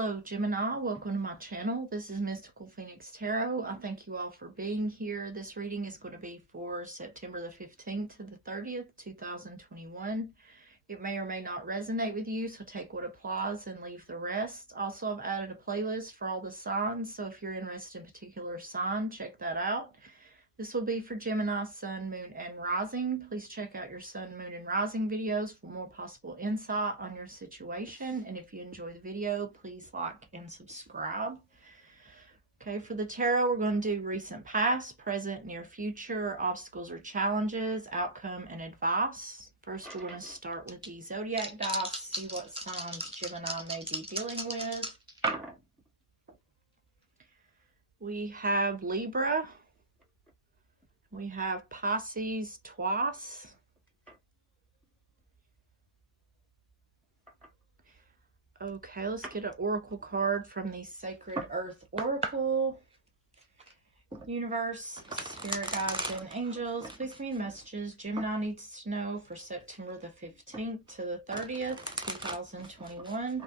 Hello Gemini, welcome to my channel. This is Mystical Phoenix Tarot. I thank you all for being here. This reading is going to be for September the 15th to the 30th, 2021. It may or may not resonate with you, so take what applies and leave the rest. Also, I've added a playlist for all the signs, so if you're interested in a particular sign, check that out. This will be for Gemini, Sun, Moon, and Rising. Please check out your Sun, Moon, and Rising videos for more possible insight on your situation. And if you enjoy the video, please like and subscribe. Okay, for the tarot, we're going to do recent past, present, near future, obstacles or challenges, outcome, and advice. First, we're going to start with the zodiac dice, see what signs Gemini may be dealing with. We have Libra. We have Pisces twice. Okay, let's get an oracle card from the Sacred Earth Oracle. Universe, spirit guides, and angels, please give me messages Gemini needs to know for September the 15th to the 30th, 2021.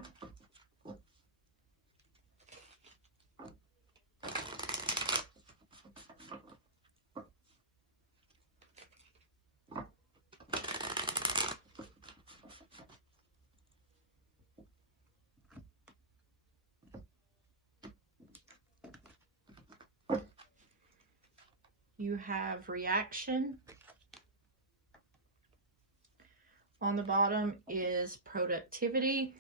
You have reaction. On the bottom is productivity.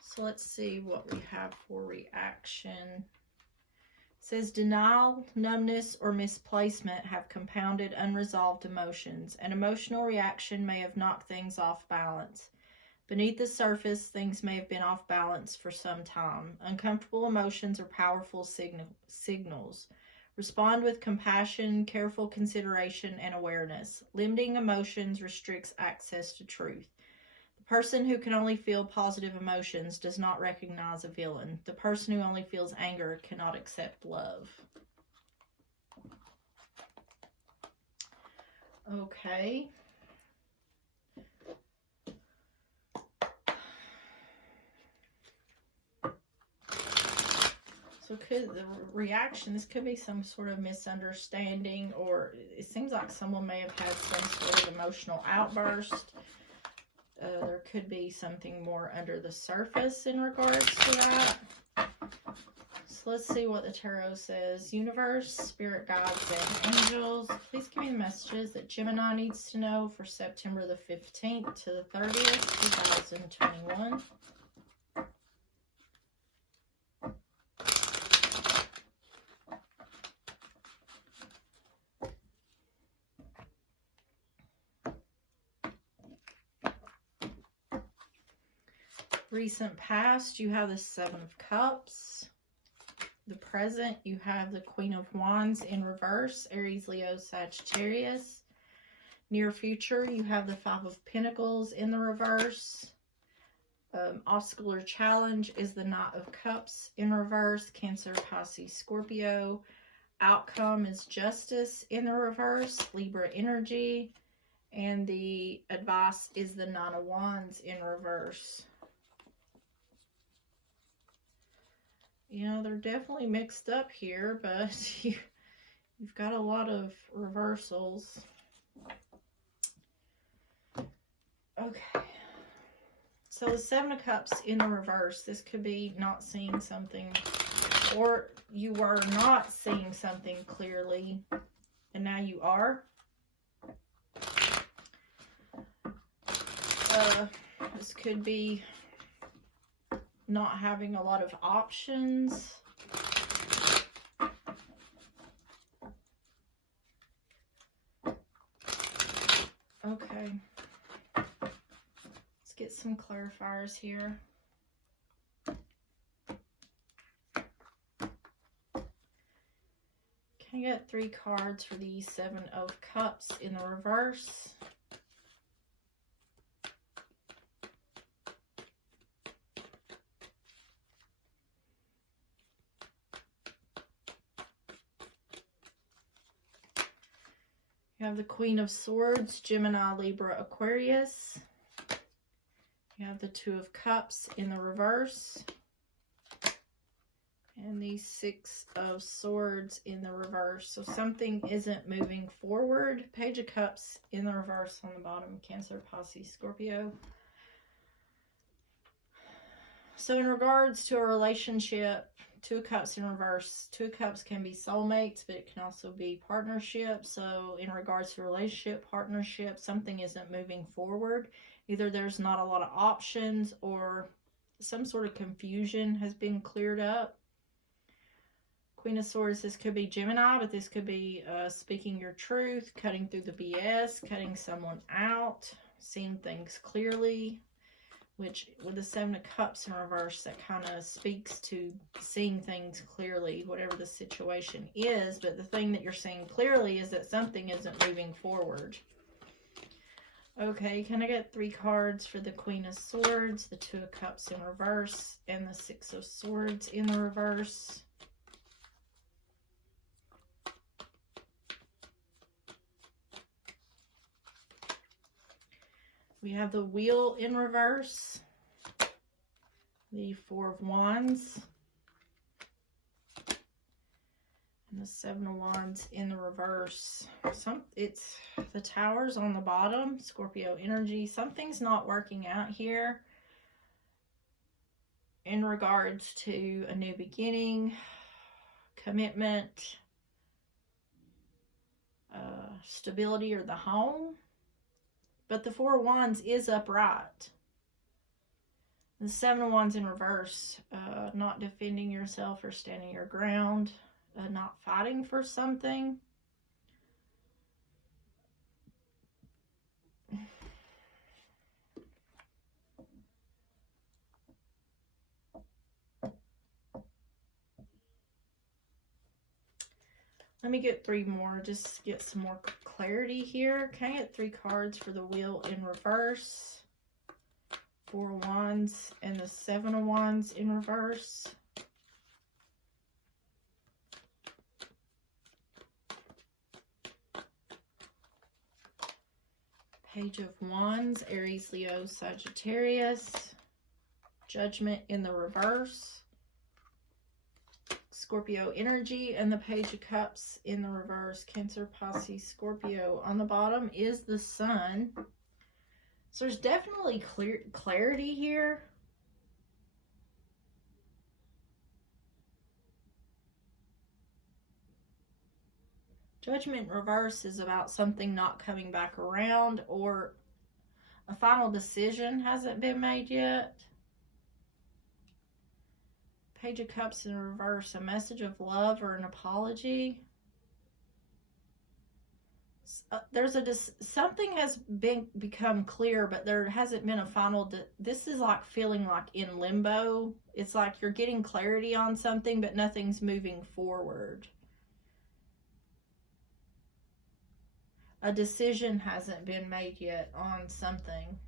So let's see what we have for reaction. It says denial, numbness, or misplacement have compounded unresolved emotions. An emotional reaction may have knocked things off balance. Beneath the surface, things may have been off balance for some time. Uncomfortable emotions are powerful signals. Respond with compassion, careful consideration, and awareness. Limiting emotions restricts access to truth. The person who can only feel positive emotions does not recognize a villain. The person who only feels anger cannot accept love. Okay. So the reaction, this could be some sort of misunderstanding, or it seems like someone may have had some sort of emotional outburst. There could be something more under the surface in regards to that. So let's see what the tarot says. Universe, spirit guides, and angels, please give me the messages that Gemini needs to know for September the 15th to the 30th, 2021. Recent past, you have the Seven of Cups. The present, you have the Queen of Wands in reverse, Aries, Leo, Sagittarius. Near future, you have the Five of Pentacles in the reverse. Obstacle or challenge is the Knight of Cups in reverse, Cancer, Pisces, Scorpio. Outcome is Justice in the reverse, Libra energy. And the advice is the Nine of Wands in reverse. You know, they're definitely mixed up here, but you've got a lot of reversals. Okay. So the Seven of Cups in the reverse, this could be not seeing something, or you were not seeing something clearly, and now you are. This could be not having a lot of options. Okay. Let's get some clarifiers here. Can I get 3 cards for the Seven of Cups in the reverse? You have the Queen of Swords, Gemini, Libra, Aquarius. You have the Two of Cups in the reverse, And the Six of Swords in the reverse. So something isn't moving forward. Page of Cups in the reverse on the bottom. Cancer, Pisces, Scorpio. So in regards to a relationship, Two of Cups in reverse. Two of Cups can be soulmates, but it can also be partnership. So in regards to relationship, partnership, something isn't moving forward. Either there's not a lot of options or some sort of confusion has been cleared up. Queen of Swords, this could be Gemini, but this could be speaking your truth, cutting through the BS, cutting someone out, seeing things clearly, which with the Seven of Cups in reverse, that kind of speaks to seeing things clearly, whatever the situation is. But the thing that you're seeing clearly is that something isn't moving forward. Okay, can I get 3 cards for the Queen of Swords, the Two of Cups in reverse, and the Six of Swords in the reverse? We have the Wheel in reverse, the Four of Wands, and the Seven of Wands in the reverse. It's the Towers on the bottom, Scorpio energy. Something's not working out here in regards to a new beginning, commitment, stability, or the home. But the Four of Wands is upright. The Seven of Wands in reverse, not defending yourself or standing your ground, not fighting for something. Let me get 3 more, just get some more clarity here. Can I get 3 cards for the Wheel in reverse? Four of Wands and the Seven of Wands in reverse. Page of Wands, Aries, Leo, Sagittarius. Judgment in the reverse. Scorpio energy, and the Page of Cups in the reverse. Cancer, Pisces, Scorpio. On the bottom is the Sun. So there's definitely clarity here. Judgment in reverse is about something not coming back around, or a final decision hasn't been made yet. Page of Cups in reverse, a message of love or an apology. Something has become clear, but there hasn't been a final. This is like feeling like in limbo. It's like you're getting clarity on something, but nothing's moving forward. A decision hasn't been made yet on something,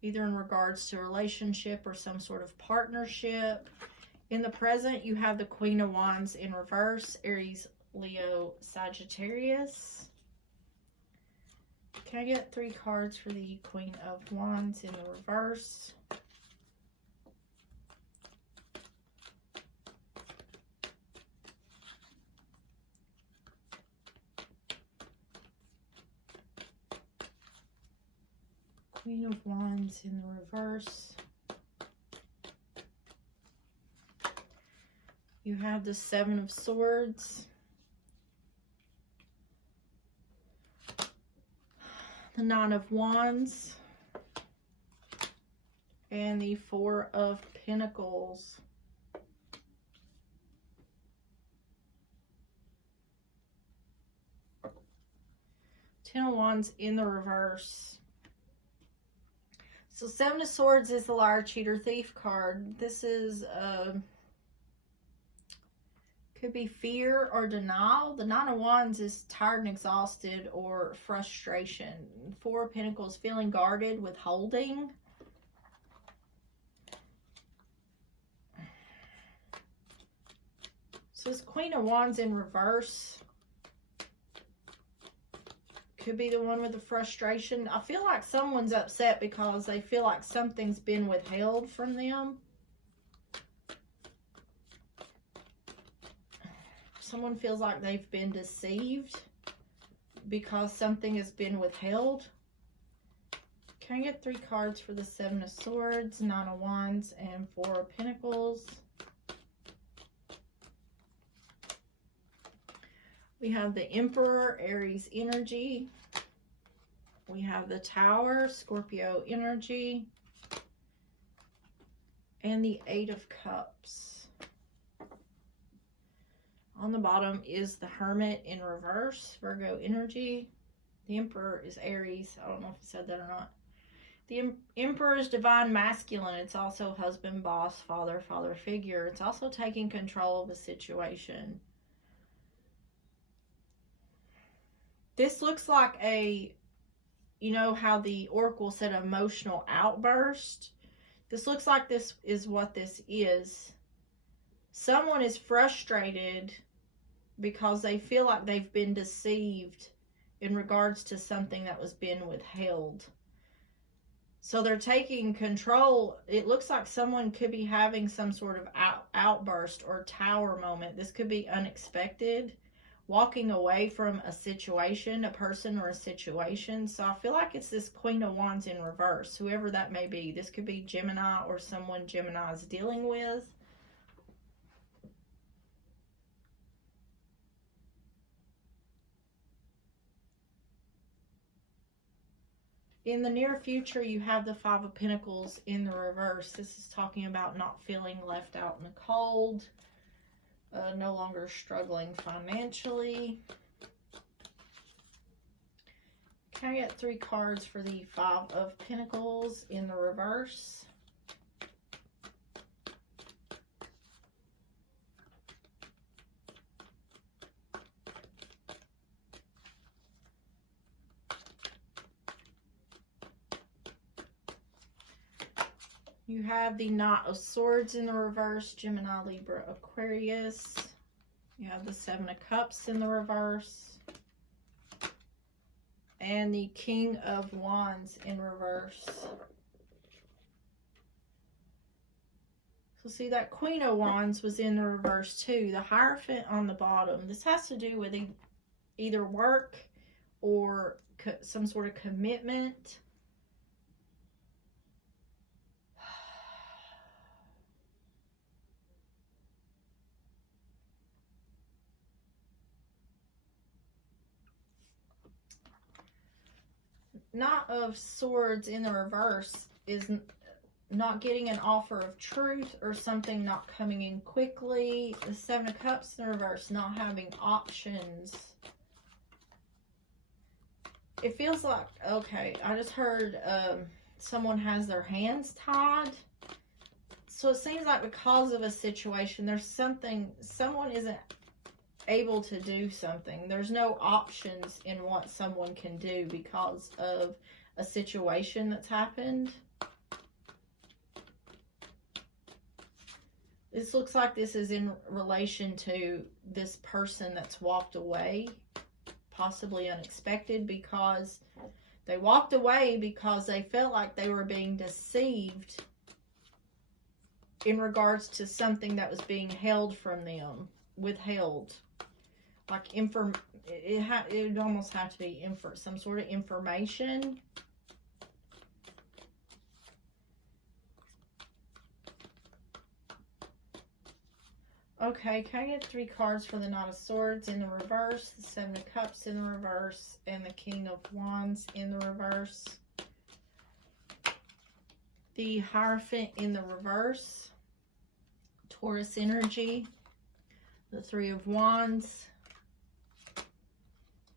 either in regards to a relationship or some sort of partnership. In the present, you have the Queen of Wands in reverse, Aries, Leo, Sagittarius. Can I get 3 cards for the Queen of Wands in the reverse? Queen of Wands in the reverse. You have the Seven of Swords. The Nine of Wands. And the Four of Pentacles. Ten of Wands in the reverse. So Seven of Swords is the Liar, Cheater, Thief card. This is could be fear or denial. The Nine of Wands is tired and exhausted or frustration. Four of Pentacles, feeling guarded, withholding. So it's Queen of Wands in reverse. Could be the one with the frustration. I feel like someone's upset because they feel like something's been withheld from them. Someone feels like they've been deceived because something has been withheld. Can I get 3 cards for the 7 of Swords, 9 of Wands, and 4 of Pentacles? We have the Emperor, Aries energy. We have the Tower, Scorpio energy. And the 8 of Cups. On the bottom is the Hermit in reverse, Virgo energy. The Emperor is Aries. I don't know if I said that or not. The Emperor is divine masculine. It's also husband, boss, father figure. It's also taking control of a situation. This looks like a, you know how the Oracle said emotional outburst? This looks like this is what this is. Someone is frustrated because they feel like they've been deceived in regards to something that was being withheld. So they're taking control. It looks like someone could be having some sort of outburst or tower moment. This could be unexpected. Walking away from a situation, a person or a situation. So I feel like it's this Queen of Wands in reverse, whoever that may be. This could be Gemini or someone Gemini is dealing with. In the near future, you have the 5 of Pentacles in the reverse. This is talking about not feeling left out in the cold, no longer struggling financially. Can I get 3 cards for the 5 of Pentacles in the reverse? You have the Knight of Swords in the reverse, Gemini, Libra, Aquarius. You have the 7 of Cups in the reverse. And the King of Wands in reverse. So see, that Queen of Wands was in the reverse too. The Hierophant on the bottom. This has to do with either work or some sort of commitment. Knight of Swords in the reverse is not getting an offer of truth or something not coming in quickly. The 7 of Cups in the reverse, not having options. It feels like, okay, I just heard someone has their hands tied. So it seems like because of a situation, there's something, someone isn't able to do something. There's no options in what someone can do because of a situation that's happened. This looks like this is in relation to this person that's walked away, possibly unexpected, because they walked away because they felt like they were being deceived in regards to something that was being held from them, withheld. Like it would almost have to be some sort of information. Okay, can I get 3 cards for the Knight of Swords in the reverse, the 7 of Cups in the reverse, and the King of Wands in the reverse? The Hierophant in the reverse, Taurus energy, the 3 of Wands,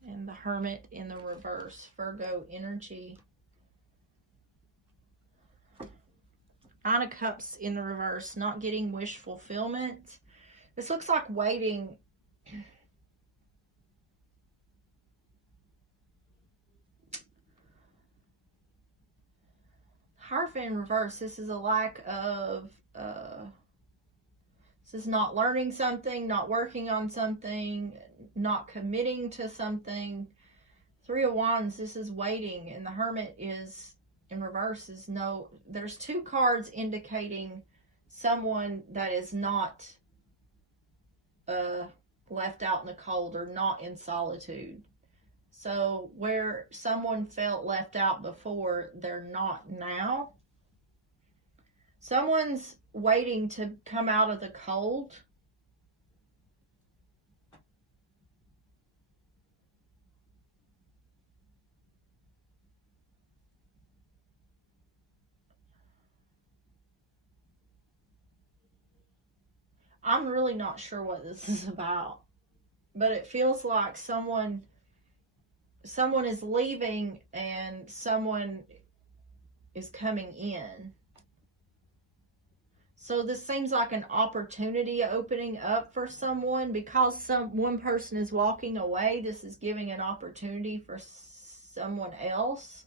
and the Hermit in the reverse, Virgo energy. Nine of Cups in the reverse, not getting wish fulfillment. This looks like waiting. Hierophant in reverse, this is a lack of, this is not learning something, not working on something, not committing to something. 3 of Wands, this is waiting, and the Hermit is in reverse is no. There's 2 cards indicating someone that is not left out in the cold or not in solitude. So where someone felt left out before, they're not now. Someone's waiting to come out of the cold. I'm really not sure what this is about, but it feels like someone is leaving and someone is coming in. So this seems like an opportunity opening up for someone. Because one person is walking away, this is giving an opportunity for someone else.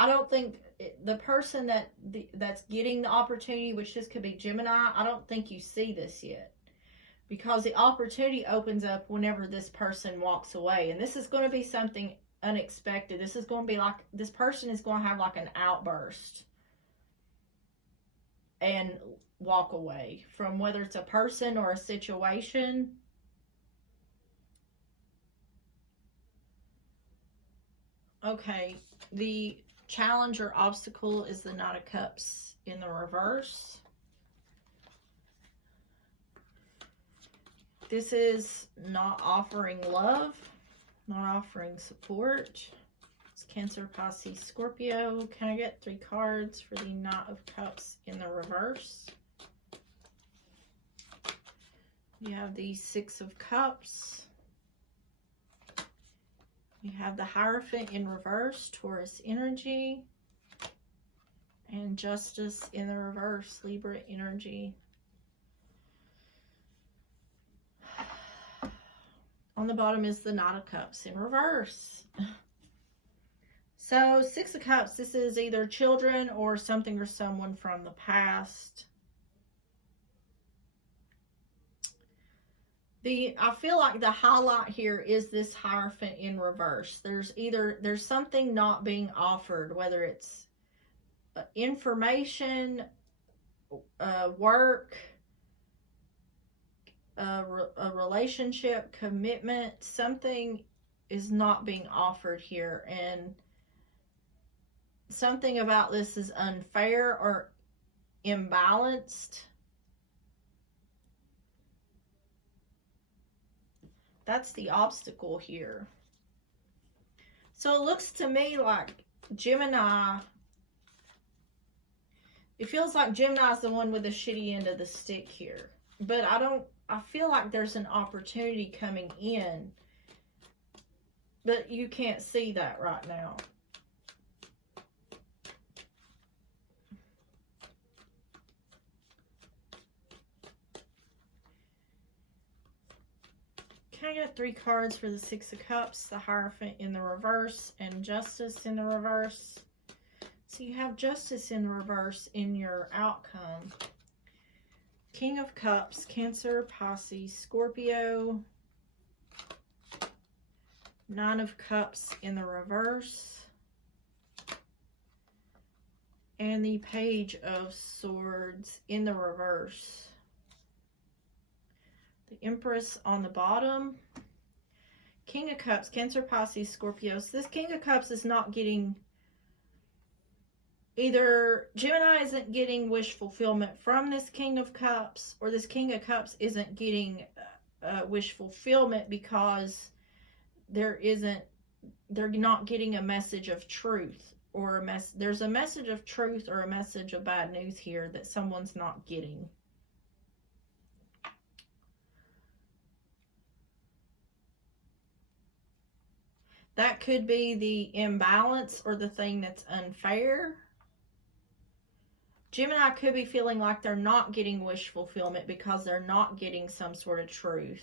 I don't think the person that's getting the opportunity, which this could be Gemini, I don't think you see this yet. Because the opportunity opens up whenever this person walks away. And this is going to be something unexpected. This is going to be like, this person is going to have like an outburst and walk away from, whether it's a person or a situation. Okay, the challenge or obstacle is the Knight of Cups in the reverse. This is not offering love, not offering support. It's Cancer, Pisces, Scorpio. Can I get 3 cards for the Knight of Cups in the reverse? You have the 6 of Cups. You have the Hierophant in reverse, Taurus energy. And Justice in the reverse, Libra energy. On the bottom is the Knight of Cups in reverse. So 6 of Cups, this is either children or something or someone from the past. I feel like the highlight here is this Hierophant in reverse. There's something not being offered, whether it's information, work, a relationship, commitment. Something is not being offered here, and something about this is unfair or imbalanced. That's the obstacle here. So it looks to me like Gemini, it feels like Gemini's the one with the shitty end of the stick here. But I feel like there's an opportunity coming in, but you can't see that right now. Can I get 3 cards for the 6 of Cups, the Hierophant in the reverse, and Justice in the reverse? So you have Justice in the reverse in your outcome. King of Cups, Cancer, Pisces, Scorpio. 9 of Cups in the reverse. And the Page of Swords in the reverse. The Empress on the bottom. King of Cups, Cancer, Pisces, Scorpio. So this King of Cups is not getting, either Gemini isn't getting wish fulfillment from this King of Cups, or this King of Cups isn't getting wish fulfillment because they're not getting a message of truth, or there's a message of truth or a message of bad news here that someone's not getting. That could be the imbalance or the thing that's unfair. Gemini could be feeling like they're not getting wish fulfillment because they're not getting some sort of truth.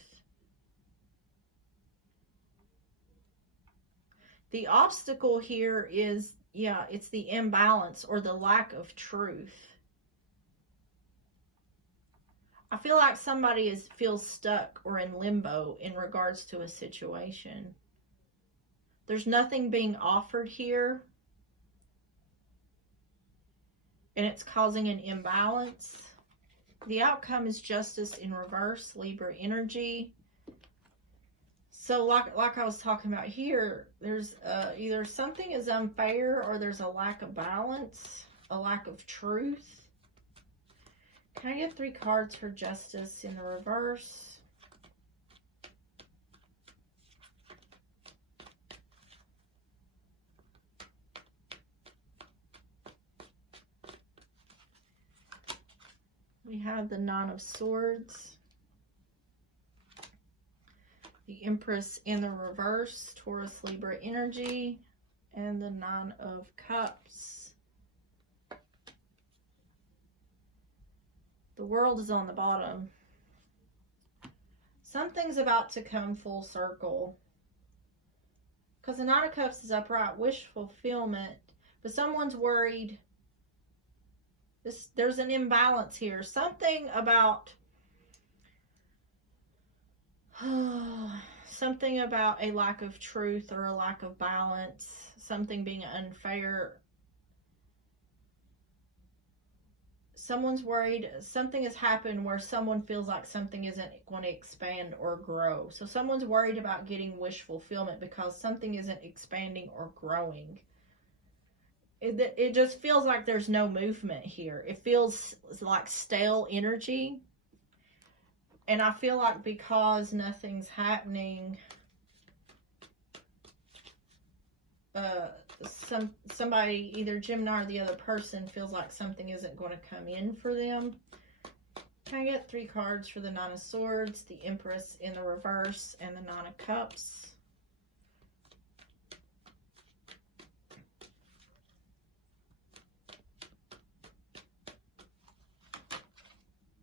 The obstacle here is, yeah, it's the imbalance or the lack of truth. I feel like somebody feels stuck or in limbo in regards to a situation. There's nothing being offered here, and it's causing an imbalance. The outcome is justice in reverse, Libra energy. So like I was talking about here, there's either something is unfair or there's a lack of balance, a lack of truth. Can I get 3 cards for justice in the reverse? We have the Nine of Swords, the Empress in the reverse, Taurus Libra energy, and the Nine of Cups. The World is on the bottom. Something's about to come full circle. Because the Nine of Cups is upright, wish fulfillment, but someone's worried. There's an imbalance here. Something about something about a lack of truth or a lack of balance, something being unfair. Someone's worried. Something has happened where someone feels like something isn't going to expand or grow. So someone's worried about getting wish fulfillment because something isn't expanding or growing. It just feels like there's no movement here. It feels like stale energy. And I feel like because nothing's happening, somebody, either Gemini or the other person, feels like something isn't going to come in for them. Can I get 3 cards for the Nine of Swords, the Empress in the reverse, and the Nine of Cups?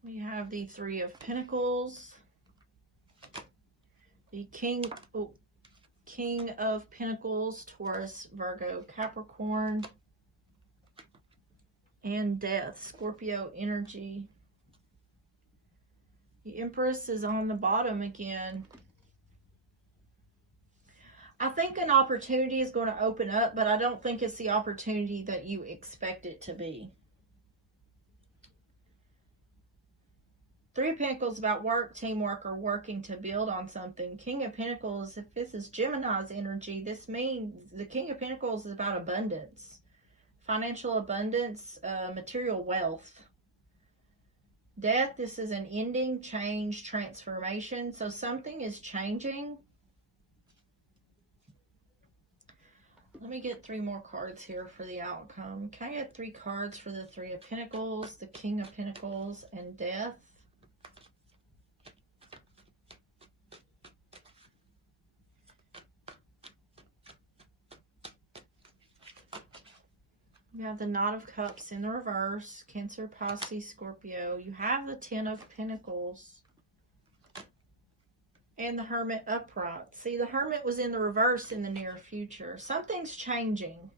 We have the Three of Pentacles, the King of Pentacles, Taurus, Virgo, Capricorn, and Death, Scorpio energy. The Empress is on the bottom again. I think an opportunity is going to open up, but I don't think it's the opportunity that you expect it to be. Three of Pentacles about work, teamwork, or working to build on something. King of Pentacles, if this is Gemini's energy, this means the King of Pentacles is about abundance. Financial abundance, material wealth. Death, this is an ending, change, transformation. So something is changing. Let me get 3 more cards here for the outcome. Can I get 3 cards for the Three of Pentacles, the King of Pentacles, and Death? You have the Knight of Cups in the reverse, Cancer, Pisces, Scorpio. You have the Ten of Pentacles and the Hermit upright. See, the Hermit was in the reverse in the near future. Something's changing.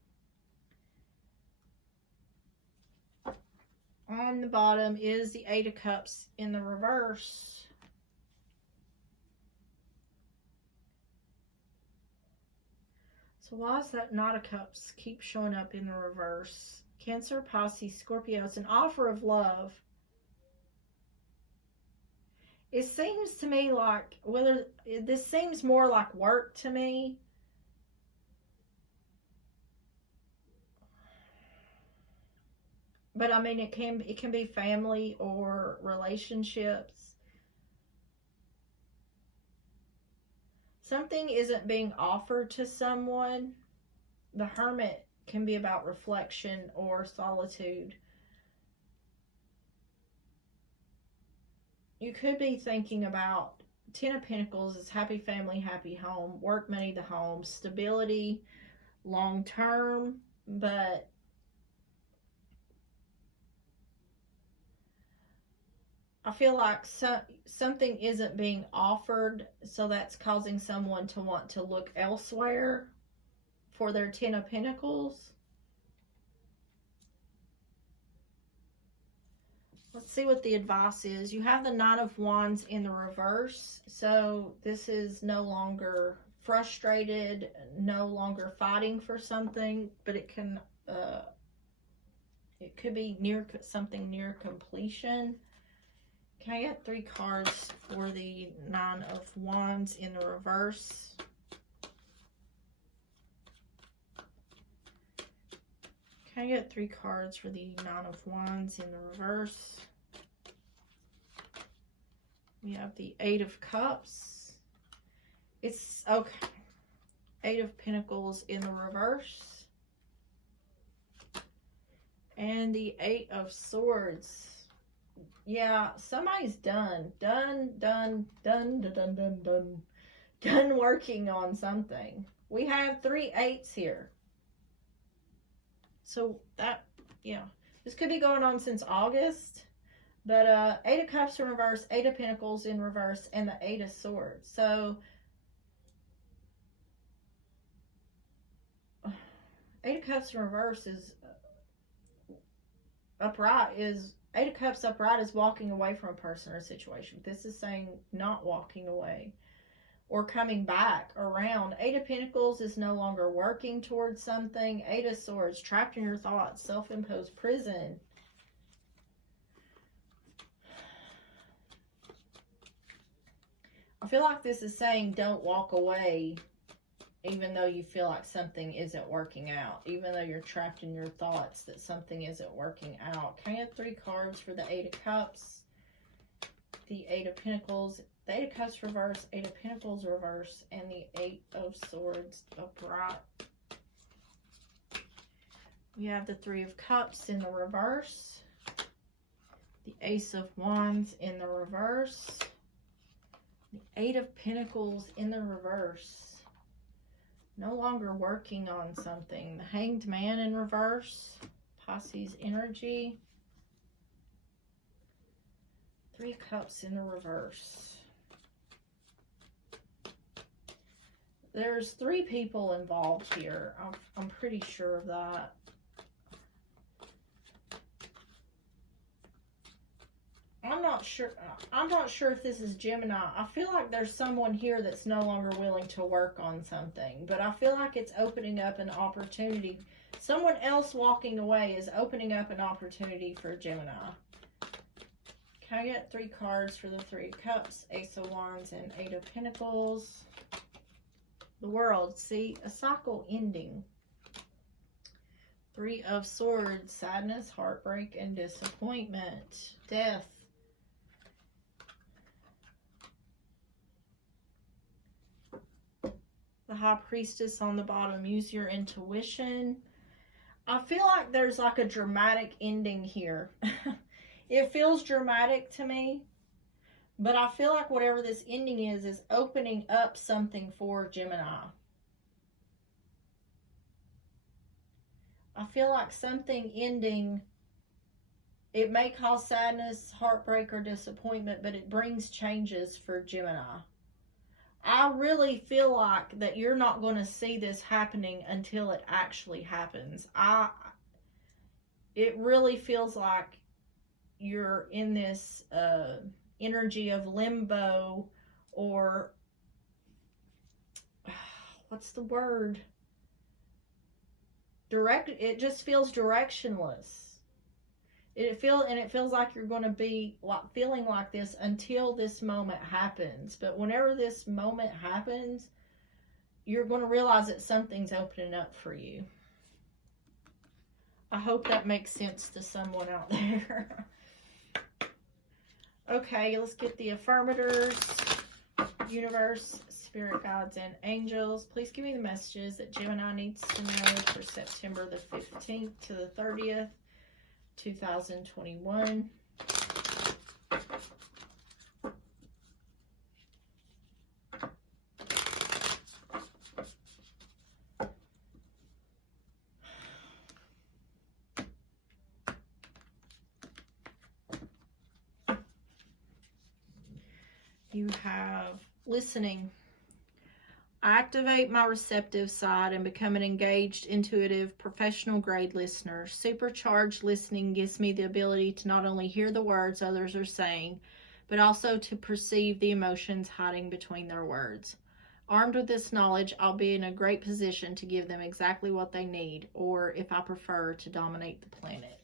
On the bottom is the Eight of Cups in the reverse. So why does that Knight of Cups keep showing up in the reverse? Cancer, Pisces, Scorpio. It's an offer of love. It seems to me like, this seems more like work to me. But I mean, it can be family or relationships. Something isn't being offered to someone. The Hermit can be about reflection or solitude. You could be thinking about Ten of Pentacles is happy family, happy home, work, money, the home, stability, long term, but I feel like something isn't being offered, so that's causing someone to want to look elsewhere for their Ten of Pentacles. Let's see what the advice is. You have the Knight of Wands in the reverse, so this is no longer frustrated, no longer fighting for something, but it could be something near completion. Can I get 3 cards for the Nine of Wands in the reverse? Can I get 3 cards for the Nine of Wands in the reverse? We have the Eight of Cups. It's okay. Eight of Pentacles in the reverse. And the Eight of Swords. Yeah, somebody's done working on something. We have 3 eights here. So that, yeah, this could be going on since August. But Eight of Cups in reverse, Eight of Pentacles in reverse, and the Eight of Swords. So Eight of Cups in reverse is upright, Eight of Cups upright is walking away from a person or a situation. This is saying not walking away or coming back around. Eight of Pentacles is no longer working towards something. Eight of Swords, trapped in your thoughts, self-imposed prison. I feel like this is saying don't walk away even though you feel like something isn't working out. Even though you're trapped in your thoughts that something isn't working out. Can I have 3 cards for the Eight of Cups? The Eight of Pentacles. The Eight of Cups reverse. Eight of Pentacles reverse. And the Eight of Swords upright. We have the Three of Cups in the reverse. The Ace of Wands in the reverse. The Eight of Pentacles in the reverse. No longer working on something. The Hanged Man in reverse. Pisces energy. 3 Cups in the reverse. There's 3 people involved here. I'm pretty sure of that. I'm not sure if this is Gemini. I feel like there's someone here that's no longer willing to work on something, but I feel like it's opening up an opportunity. Someone else walking away is opening up an opportunity for Gemini. Can I get 3 cards for the Three of Cups, Ace of Wands, and Eight of Pentacles? The World. See, a cycle ending. 3 of Swords, sadness, heartbreak, and disappointment. Death. The High Priestess on the bottom. Use your intuition. I feel like there's like a dramatic ending here. It feels dramatic to me. But I feel like whatever this ending is opening up something for Gemini. I feel like something ending, it may cause sadness, heartbreak, or disappointment, but it brings changes for Gemini. I really feel like that you're not going to see this happening until it actually happens. It really feels like you're in this energy of limbo, or what's the word? It just feels directionless. It feels like you're going to be feeling like this until this moment happens. But whenever this moment happens, you're going to realize that something's opening up for you. I hope that makes sense to someone out there. Okay, let's get the affirmators. Universe, spirit guides, and angels. Please give me the messages that Gemini needs to know for September the 15th to the 30th, 2021. You have listening. I activate my receptive side and become an engaged, intuitive, professional grade listener. Supercharged listening gives me the ability to not only hear the words others are saying, but also to perceive the emotions hiding between their words. Armed with this knowledge, I'll be in a great position to give them exactly what they need, or if I prefer, to dominate the planet.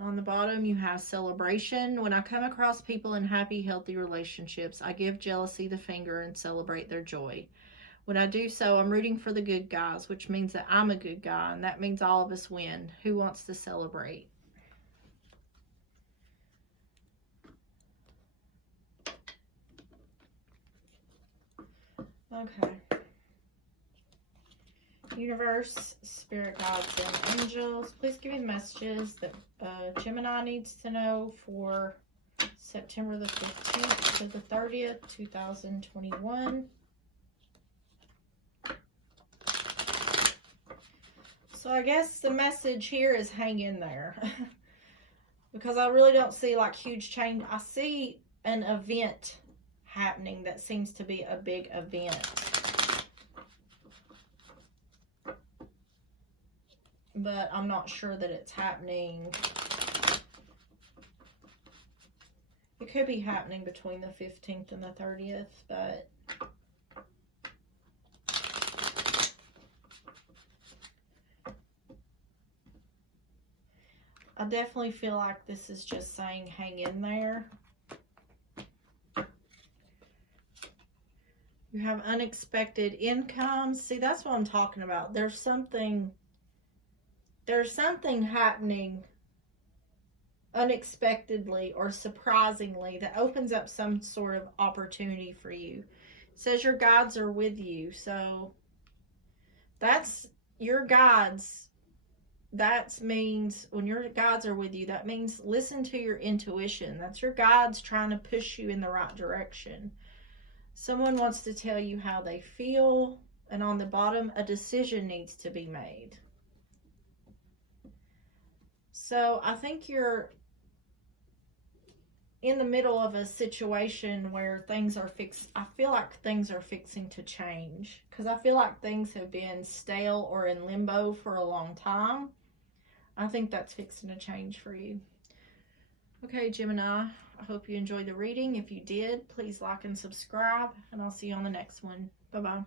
On the bottom, you have celebration. When I come across people in happy, healthy relationships, I give jealousy the finger and celebrate their joy. When I do so, I'm rooting for the good guys, which means that I'm a good guy, and that means all of us win. Who wants to celebrate? Okay. Universe, spirit guides, and angels, please give me the messages that Gemini needs to know for September the 15th to the 30th, 2021. So I guess the message here is hang in there. Because I really don't see like huge change. I see an event happening that seems to be a big event. But I'm not sure that it's happening. It could be happening between the 15th and the 30th, but I definitely feel like this is just saying hang in there. You have unexpected income. See, that's what I'm talking about. There's something happening unexpectedly or surprisingly that opens up some sort of opportunity for you. It says your guides are with you. So that's your guides. That means when your guides are with you, that means listen to your intuition. That's your guides trying to push you in the right direction. Someone wants to tell you how they feel. And on the bottom, a decision needs to be made. So I think you're in the middle of a situation where things are fixed. I feel like things are fixing to change because I feel like things have been stale or in limbo for a long time. I think that's fixing to change for you. Okay, Gemini, I hope you enjoyed the reading. If you did, please like and subscribe, and I'll see you on the next one. Bye-bye.